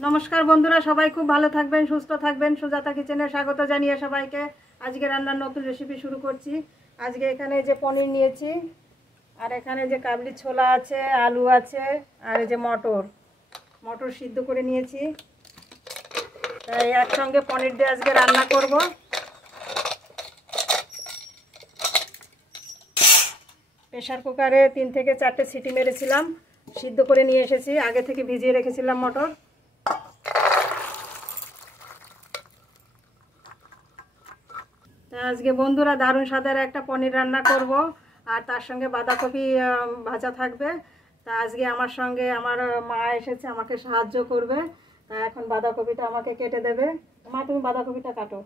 নমস্কার বন্ধুরা, সবাই খুব ভালো থাকবেন, সুস্থ থাকবেন। সুজাতা কিচেনে স্বাগত জানিয়ে সবাইকে আজকে রান্নার নতুন রেসিপি শুরু করছি। আজকে এখানে যে পনির নিয়েছি, আর এখানে যে কাবলি ছোলা আছে, আলু আছে, আর এই যে মটর সিদ্ধ করে নিয়েছি। তাই একসঙ্গে পনির দিয়ে আজকে রান্না করব। প্রেশার কুকারে 3 থেকে 4টে সিটি মেরেছিলাম, সিদ্ধ করে নিয়ে এসেছি। আগে থেকে ভিজিয়ে রেখেছিলাম মটর। আজকে বন্ধুরা দারুণ স্বাদের একটা পনির রান্না করব, আর তার সঙ্গে বাঁধাকপি ভাজা থাকবে। তা আজকে আমার সঙ্গে আমার মা এসেছে, আমাকে সাহায্য করবে। তা এখন বাঁধাকপিটা আমাকে কেটে দেবে। মা, তুমি বাঁধাকপিটা কাটো।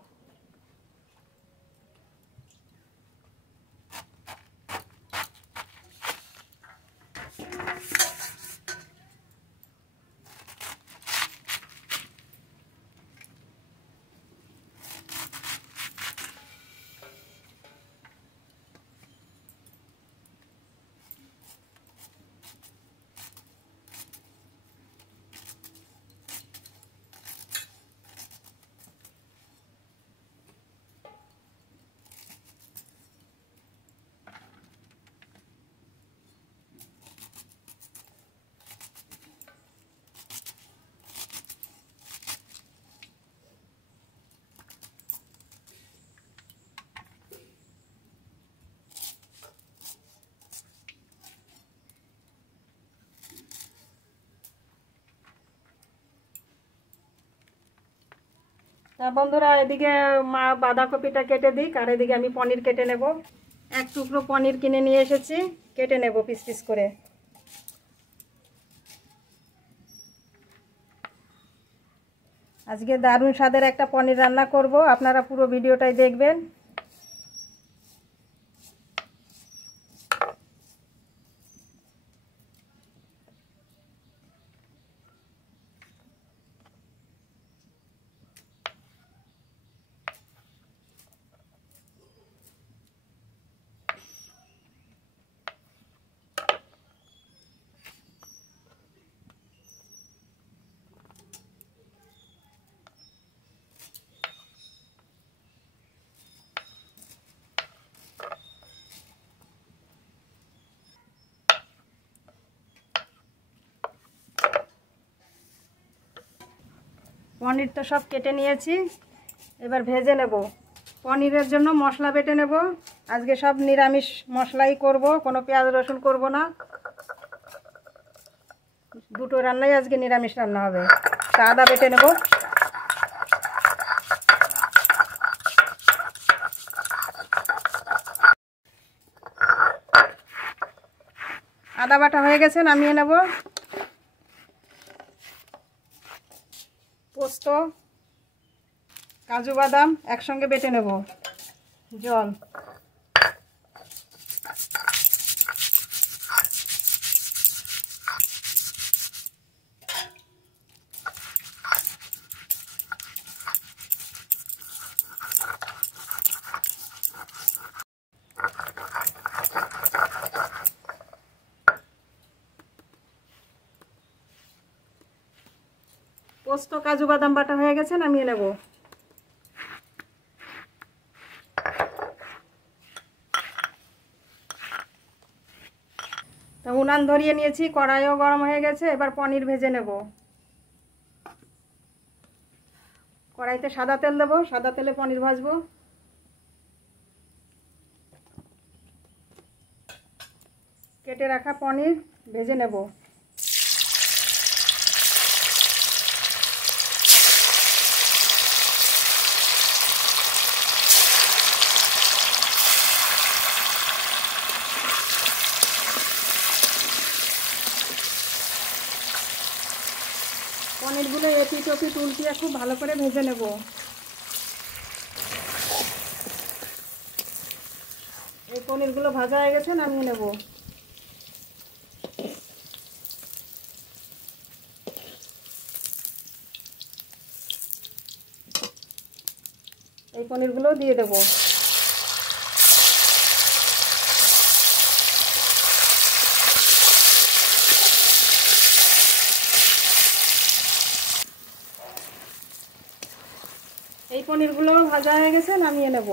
তা বন্ধুরা, এদিকে মা বাঁধাকপিটা কেটে দিক, আর এদিকে আমি পনির কেটে নেব। এক টুকরো পনির কিনে নিয়ে এসেছি, কেটে নেব পিস পিস করে। আজকে দারুণ স্বাদের একটা পনির রান্না করব, আপনারা পুরো ভিডিওটাই দেখবেন। পনির তো সব কেটে নিয়েছি, এবার ভেজে নেব। পনিরের জন্য মশলা বেটে নেব। আজকে সব নিরামিষ মশলাই করব, কোনো পেঁয়াজ রসুন করব না। দুটো রান্নাই আজকে নিরামিষ রান্না হবে। আদা বেটে নেব। আদা বাটা হয়ে গেছে, নামিয়ে নেব। পোস্ত, কাজু বাদাম একসঙ্গে বেটে নেব। জল, পোস্ত কাজু বাদাম বাটা হয়ে গেছে, নামিয়ে নেব। তা উনান ধরিয়ে নিয়েছি, কড়াইও গরম হয়ে গেছে। এবার পনির ভেজে নেব। কড়াইতে সাদা তেল দেবো, সাদা তেলে পনির ভাজবো। কেটে রাখা পনির ভেজে নেব। পনিরগুলো এপিট ওপিট উল্টিয়ে খুব ভালো করে ভেজে নেব। এই পনিরগুলো ভাজা হয়ে গেছে, নামিয়ে নেব। এই পনিরগুলো দিয়ে দেবো। এই পনিরগুলো ভাজা হয়ে গেছে, নামিয়ে নেব।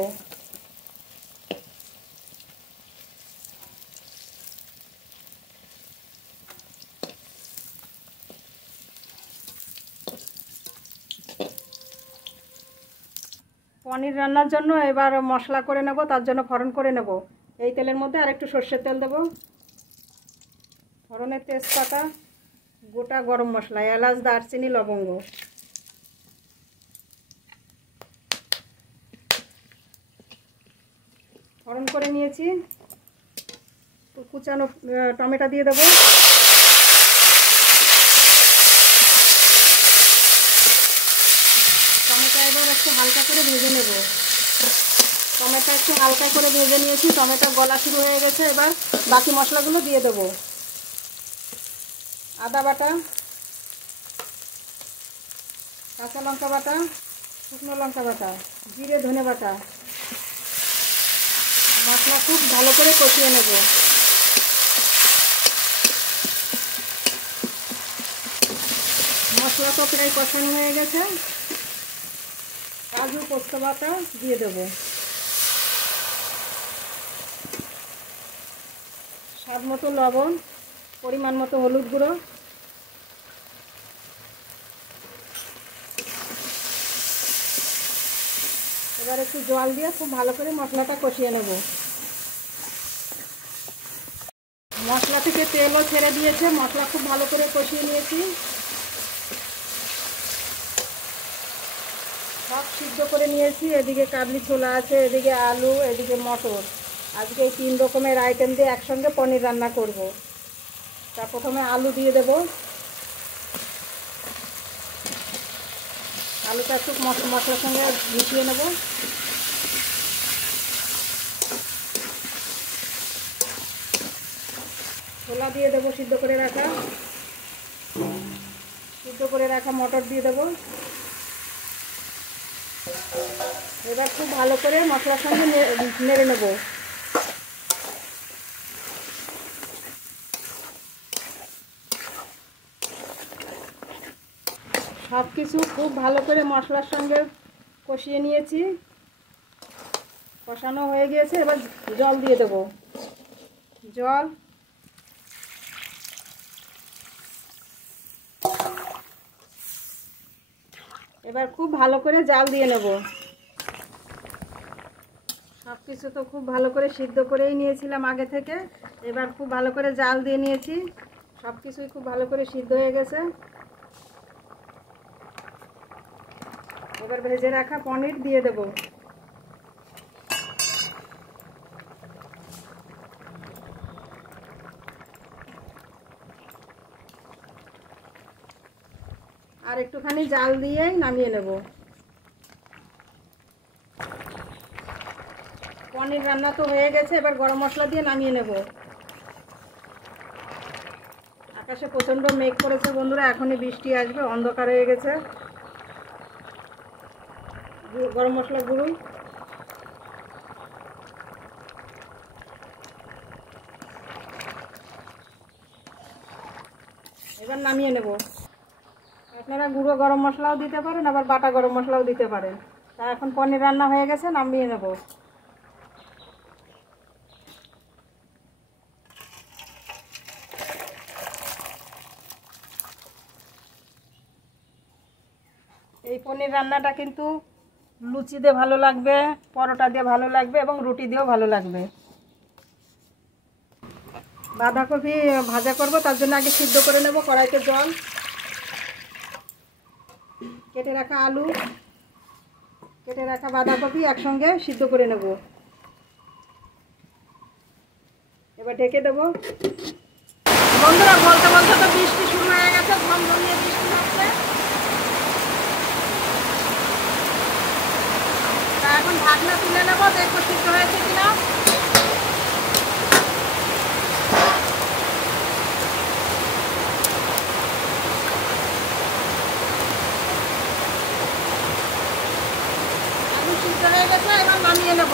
পনির রান্নার জন্য এবার মশলা করে নেব, তার জন্য ফোড়ন করে নেব। এই তেলের মধ্যে আর একটু সর্ষের তেল দেব। ফোড়নের তেজপাতা, গোটা গরম মশলা, এলাচ, দারচিনি, লবঙ্গ। ফোড়ন করে নিয়েছি। কুচানো টমেটো দিয়ে দেবো। টমেটো এবার একটু হালকা করে ভেজে নেব। টমেটো একটু হালকা করে ভেজে নিয়েছি, টমেটো গলা শুরু হয়ে গেছে। এবার বাকি মশলাগুলো দিয়ে দেবো। আদা বাটা, কাঁচা লঙ্কা বাটা, শুকনো লঙ্কা বাটা, জিরে ধনে বাটা। মশলা খুব ভালো করে কষিয়ে নেব। মশলা তো প্রায় কষানো হয়ে গেছে। কাজু পোস্ত বাটা দিয়ে দেবো। স্বাদ মতো লবণ, পরিমাণ মতো হলুদ গুঁড়ো। এবার একটু জল দিয়ে খুব ভালো করে মশলাটা কষিয়ে নেব। মশলা থেকে তেলও ছেড়ে দিয়েছে, মশলা খুব ভালো করে কষিয়ে নিয়েছি। সব সিদ্ধ করে নিয়েছি। এদিকে কাবলি ছোলা আছে, এদিকে আলু, এদিকে মটর। আজকে এই 3 রকমের আইটেম দিয়ে একসঙ্গে পনির রান্না করব। তা প্রথমে আলু দিয়ে দেব। আলুটা একটু মশলার সঙ্গে মিশিয়ে নেব। ছোলা দিয়ে দেবো, সিদ্ধ করে রাখা মটর দিয়ে দেবো। এবার খুব ভালো করে মশলার সঙ্গে নেড়ে নেব। সব কিছু খুব ভালো করে মশলার সঙ্গে কষিয়ে নিয়েছি। কষানো হয়ে গিয়েছে, এবার জল দিয়ে দেব। জল, এবার খুব ভালো করে জাল দিয়ে নেব। সব কিছু তো খুব ভালো করে সিদ্ধ করেই নিয়েছিলাম আগে থেকে। এবার খুব ভালো করে জাল দিয়ে নিয়েছি। সব কিছুই খুব ভালো করে সিদ্ধ হয়ে গেছে। এবার ভেজে রাখা পনির দিয়ে দেব। আর একটুখানি জাল দিয়েই নামিয়ে নেব। পনির রান্না তো হয়ে গেছে, এবার গরম মশলা দিয়ে নামিয়ে নেব। আকাশে প্রচণ্ড মেঘ করেছে বন্ধুরা, এখনই বৃষ্টি আসবে, অন্ধকার হয়ে গেছে। গরম মশলা গুঁড়ো, এবার নামিয়ে নেব। আপনারা গুঁড়ো গরম মশলাও দিতে পারেন, আবার বাটা গরম মশলাও দিতে পারেন। তা এখন পনির রান্না হয়ে গেছে, নামিয়ে নেব। এই পনির রান্নাটা কিন্তু লুচি দিয়ে ভালো লাগবে, পরোটা দিয়ে ভালো লাগবে এবং রুটি দিয়েও ভালো লাগবে। বাঁধাকপি ভাজা করব, তার জন্য আগে সিদ্ধ করে নেব। কড়াইতে জল, কেটে রাখা আলু, কেটে রাখা বাঁধাকপি একসঙ্গে সিদ্ধ করে নেব। এবার ঢেকে দেব। বন্ধুরা, বলতে বলতে তো বৃষ্টি শুরু হয়ে গেছে, ঝমঝমিয়ে বৃষ্টি হচ্ছে। তা এখন ঢাকনা তুলে নেব, দেখবো সিদ্ধ হয়েছে কিনা। আলু সিদ্ধ হয়ে গেছে, এবার নামিয়ে নেব।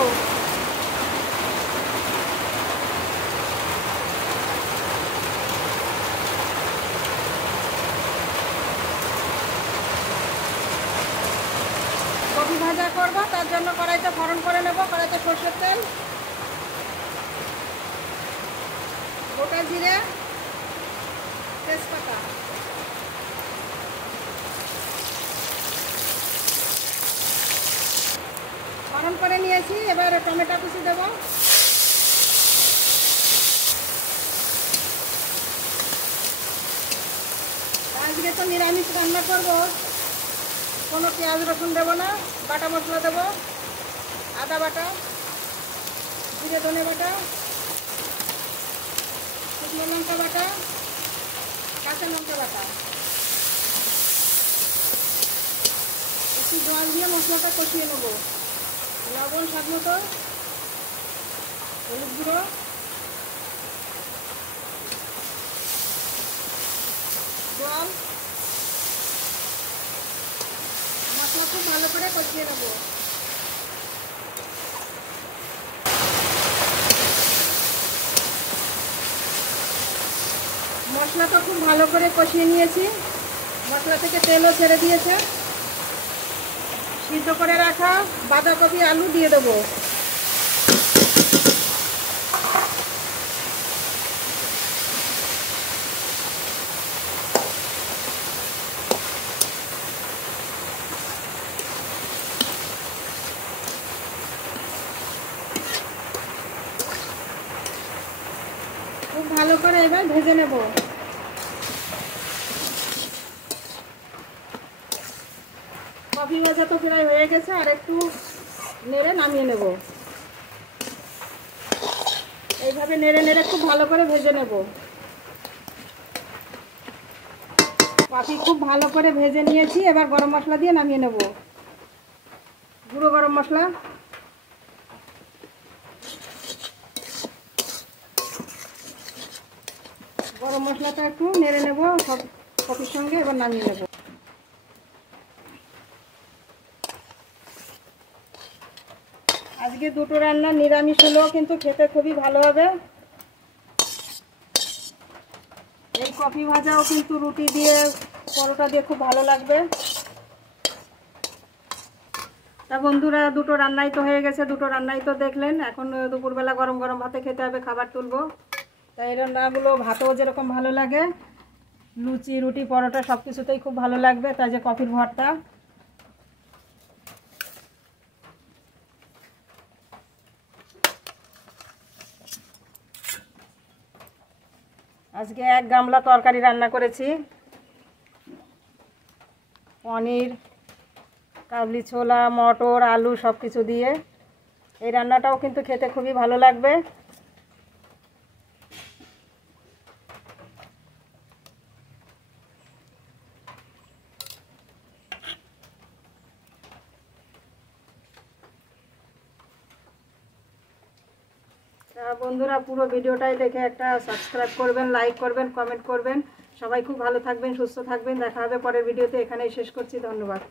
কপি কফি ভাজা করব, তার জন্য কড়াইতে ফোড়ন করে নেব। কড়াইতে সরষের তেল, গোটা জিরে, তেজপাতা, ফোড়ন করে নিয়েছি। এবার টমেটো কুচি দেব। আজকে তো নিরামিষ রান্না করব, কোনো পেঁয়াজ রসুন দেব না। বাটা মশলা দেব, আদা বাটা, জিরে ধনে বাটা, শুকনো লঙ্কা বাটা, কাঁচা লঙ্কা বাটা। একটু জল দিয়ে মশলাটা কষিয়ে নেব। লবণ স্বাদ মতো, হলুদ গুঁড়ো, জল, মশলা খুব ভালো করে কষিয়ে নেব। মশলাটা খুব ভালো করে কষিয়ে নিয়েছি। মশলা থেকে তেলও ছেড়ে দিয়েছে। সিদ্ধ করে রাখা বাঁধাকপি আলু দিয়ে দেবো। খুব ভালো করে এবার ভেজে নেব। কফি ভাজা তো প্রায় হয়ে গেছে, আর একটু নেড়ে নামিয়ে নেব। এইভাবে নেড়ে নেড়ে খুব ভালো করে ভেজে নেব। কফি খুব ভালো করে ভেজে নিয়েছি। এবার গরম মশলা দিয়ে নামিয়ে নেব। গুঁড়ো গরম মশলা, গরম মশলাটা একটু নেড়ে নেব সব কফির সঙ্গে। এবার নামিয়ে নেব। আজকে দুটো রান্না নিরামিষ হলেও কিন্তু খেতে খুবই ভালো হবে। এই কফি ভাজাও কিন্তু রুটি দিয়ে, পরোটা দিয়ে খুব ভালো লাগবে। তা বন্ধুরা, দুটো রান্নাই তো হয়ে গেছে, দুটো রান্নাই তো দেখলেন। এখন দুপুরবেলা গরম গরম ভাতে খেতে হবে, খাবার তুলবো। তাই এই রান্নাগুলো ভাতেও যেরকম ভালো লাগে, লুচি, রুটি, পরোটা সব কিছুতেই খুব ভালো লাগবে। তাই যে কফির ভর্তা, আজকে 1 গামলা তরকারি রান্না করেছি। পনির, কাবলি ছোলা, মটর, আলু সব কিছু দিয়ে। এই রান্নাটাও কিন্তু খেতে খুবই ভালো লাগবে। বন্ধুরা, পুরো ভিডিওটাই দেখে একটা সাবস্ক্রাইব করবেন, লাইক করবেন, কমেন্ট করবেন। সবাই খুব ভালো থাকবেন, সুস্থ থাকবেন। দেখা হবে পরের ভিডিওতে। এখানেই শেষ করছি। ধন্যবাদ।